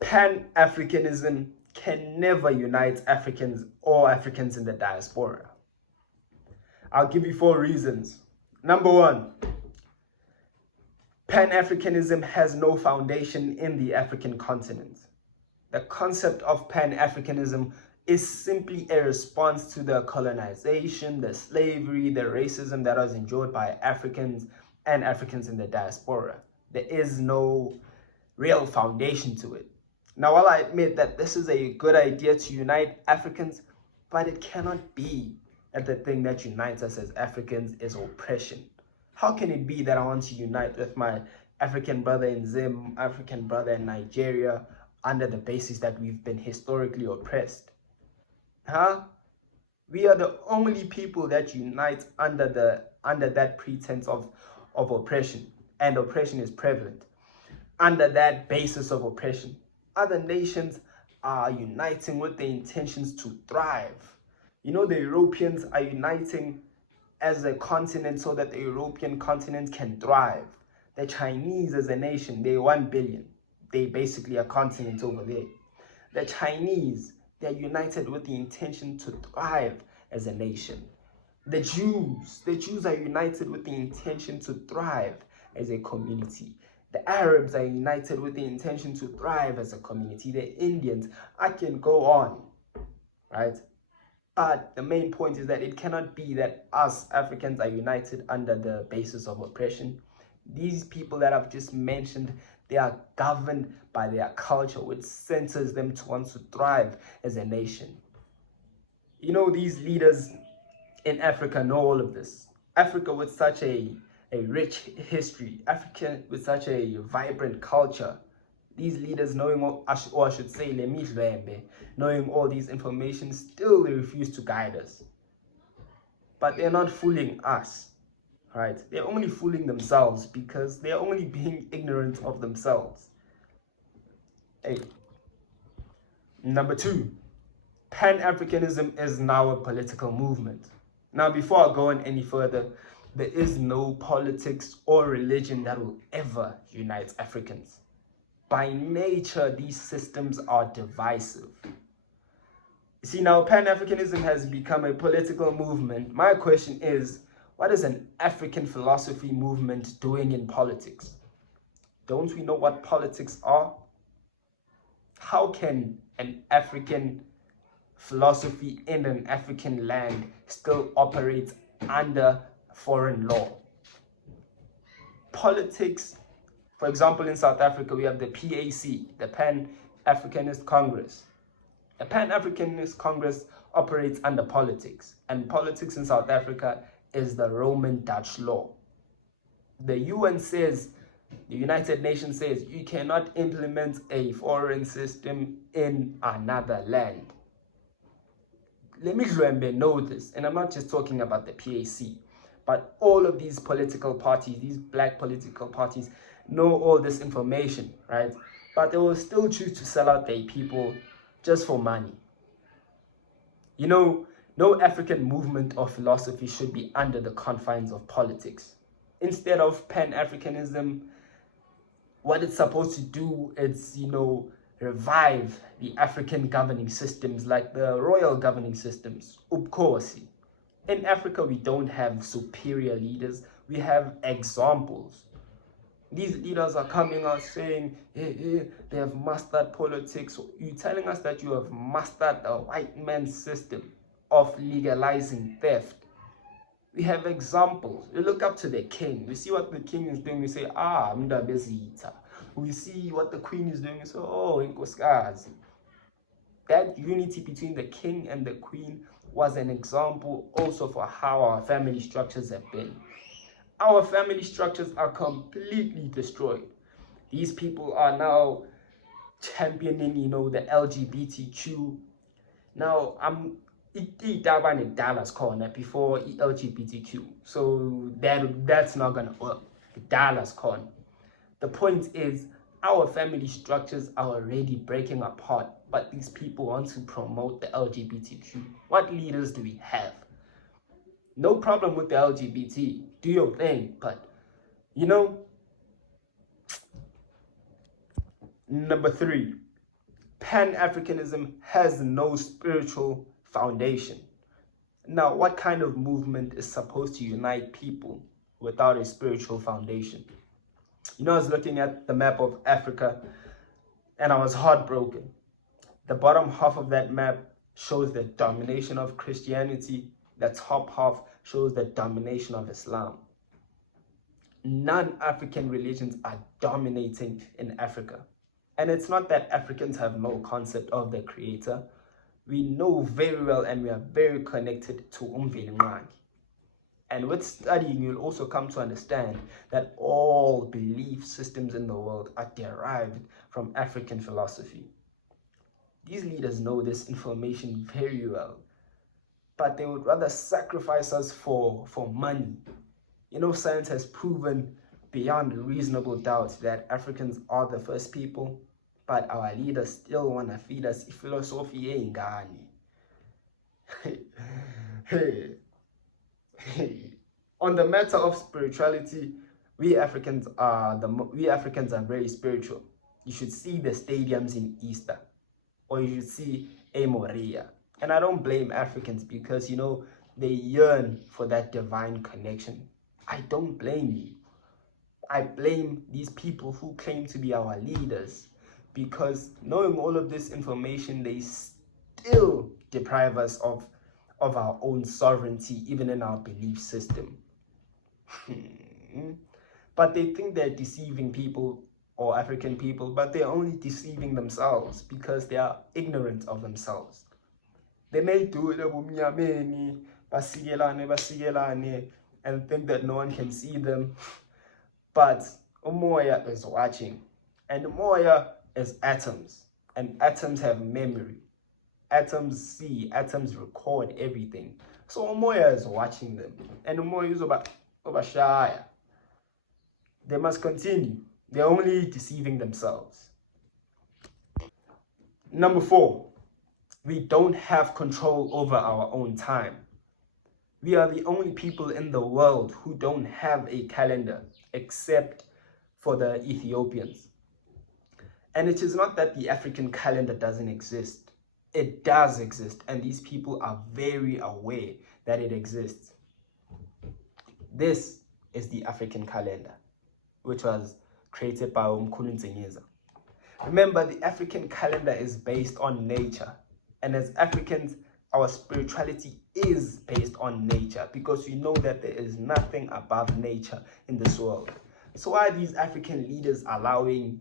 Pan-Africanism can never unite Africans or Africans in the diaspora. I'll give you 4 reasons. Number 1, Pan-Africanism has no foundation in the African continent. The concept of Pan-Africanism is simply a response to the colonization, the slavery, the racism that was endured by Africans and Africans in the diaspora. There is no real foundation to it. Now, while I admit that this is a good idea to unite Africans, but it cannot be that the thing that unites us as Africans is oppression. How can it be that I want to unite with my African brother in Zim, African brother in Nigeria, under the basis that we've been historically oppressed? We are the only people that unite under that pretense of oppression, and oppression is prevalent. Under that basis of oppression, other nations are uniting with the intentions to thrive. You know, the Europeans are uniting as a continent so that the European continent can thrive. The Chinese as a nation, they're 1 billion. They basically a continent over there. The Chinese, they're united with the intention to thrive as a nation. The Jews are united with the intention to thrive as a community. The Arabs are united with the intention to thrive as a community. The Indians, I can go on, right? But the main point is that it cannot be that us Africans are united under the basis of oppression. These people that I've just mentioned, they are governed by their culture, which censors them to want to thrive as a nation. You know, these leaders in Africa know all of this. Africa with such a rich history, Africa with such a vibrant culture, these leaders knowing all, or I should say, knowing all these information, still they refuse to guide us. But they're not fooling us, right? They're only fooling themselves because they're only being ignorant of themselves. Hey. Number 2, Pan-Africanism is now a political movement. Now, before I go on any further, there is no politics or religion that will ever unite Africans. By nature, these systems are divisive. You see, now Pan-Africanism has become a political movement. My question is, what is an African philosophy movement doing in politics? Don't we know what politics are? How can an African philosophy in an African land still operate under foreign law? Politics, for example, in South Africa, we have the PAC, the Pan-Africanist Congress. The Pan-Africanist Congress operates under politics, and politics in South Africa is the Roman Dutch law. The UN says, the United Nations says, you cannot implement a foreign system in another land. Let me know this, and I'm not just talking about the PAC, but all of these political parties, these black political parties, know all this information, right? But they will still choose to sell out their people just for money. You know, no African movement or philosophy should be under the confines of politics. Instead of Pan-Africanism, what it's supposed to do is, you know, revive the African governing systems like the royal governing systems, Ubkosi. In Africa, we don't have superior leaders, we have examples. These leaders are coming out saying, hey, they have mastered politics. You're telling us that you have mastered the white man's system of legalizing theft. We have examples. We look up to the king. We see what the king is doing. We say, mdabezita. We see what the queen is doing. We say, oh, inkoskazi. That unity between the king and the queen was an example also for how our family structures have been. Our family structures are completely destroyed. These people are now championing, you know, the LGBTQ. Now, Dallas corner before LGBTQ, so that's not gonna work. Dallas corner. The point is, our family structures are already breaking apart, but these people want to promote the LGBTQ. What leaders do we have? No problem with the LGBT, do your thing, but, you know. Number 3, Pan-Africanism has no spiritual foundation. Now, what kind of movement is supposed to unite people without a spiritual foundation? You know, I was looking at the map of Africa and I was heartbroken. The bottom half of that map shows the domination of Christianity. The top half shows the domination of Islam. Non-African religions are dominating in Africa. And it's not that Africans have no concept of the creator. We know very well and we are very connected to Umveli Nqangi. And with studying, you'll also come to understand that all belief systems in the world are derived from African philosophy. These leaders know this information very well, but they would rather sacrifice us for money. You know, science has proven beyond reasonable doubt that Africans are the first people, but our leaders still want to feed us philosophy engane. On the matter of spirituality, we Africans are very spiritual. You should see the stadiums in Easter, or you should see a Moria. And I don't blame Africans because, you know, they yearn for that divine connection. I don't blame you. I blame these people who claim to be our leaders, because knowing all of this information, they still deprive us of our own sovereignty, even in our belief system. But they think they're deceiving people or African people, but they're only deceiving themselves because they are ignorant of themselves. They may do it and think that no one can see them, but Umoya is watching, and Umoya is atoms, and atoms have memory. Atoms see, atoms record everything. So Umoya is watching them, and Umoya is Obashaya. They must continue. They're only deceiving themselves. Number 4, we don't have control over our own time. We are the only people in the world who don't have a calendar, except for the Ethiopians. And it is not that the African calendar doesn't exist. It does exist, and these people are very aware that it exists. This is the African calendar, which was created by Umkhulu Ntsinyeza. Remember, the African calendar is based on nature, and as Africans, our spirituality is based on nature, because we know that there is nothing above nature in this world. So why are these African leaders allowing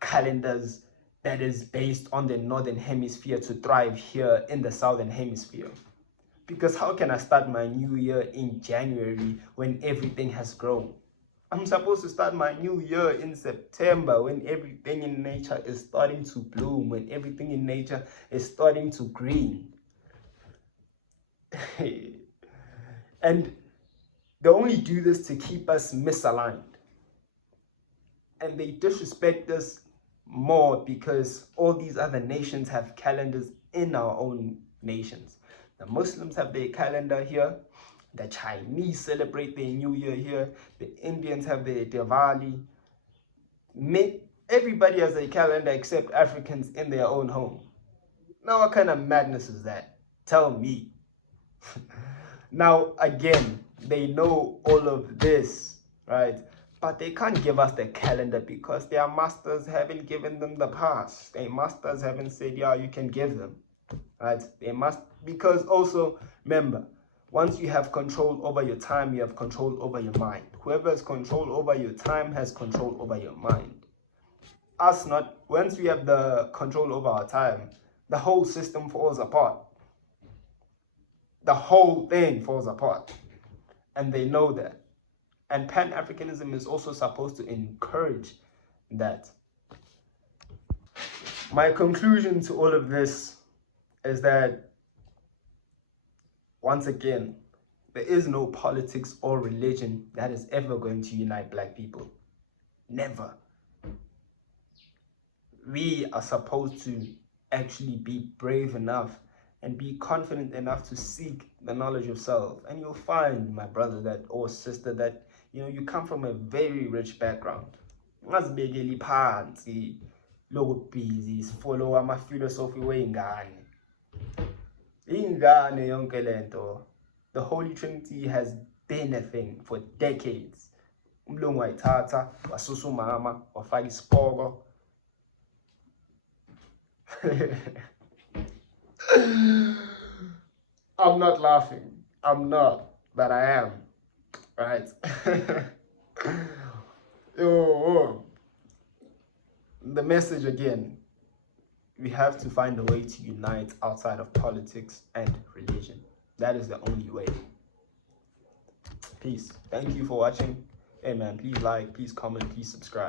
calendars that is based on the northern hemisphere to thrive here in the southern hemisphere? Because how can I start my new year in January when everything has grown? I'm supposed to start my new year in September when everything in nature is starting to bloom, when everything in nature is starting to green. And they only do this to keep us misaligned. And they disrespect us more because all these other nations have calendars in our own nations. The Muslims have their calendar here. The Chinese celebrate their New Year here. The Indians have their Diwali. Everybody has a calendar except Africans in their own home. Now, what kind of madness is that? Tell me. Now, again, they know all of this, right? But they can't give us the calendar because their masters haven't given them the pass. Their masters haven't said, yeah, you can give them, right? They must, because also, remember, once you have control over your time, you have control over your mind. Whoever has control over your time has control over your mind. Us not, once we have the control over our time, the whole system falls apart. The whole thing falls apart. And they know that. And Pan-Africanism is also supposed to encourage that. My conclusion to all of this is that, once again, there is no politics or religion that is ever going to unite Black people. Never. We are supposed to actually be brave enough and be confident enough to seek the knowledge of self. And you'll find, my brother that or sister, that you come from a very rich background. loku busy follow ama-philosophy weingane. Ingane yonke lento. The Holy Trinity has been a thing for decades. Umlungu wayithatha wasusa umama wafaka isipoko. I'm not laughing. I'm not, but I am. Right? The message again. We have to find a way to unite outside of politics and religion. That is the only way. Peace. Thank you for watching. Hey man, please like, please comment, please subscribe.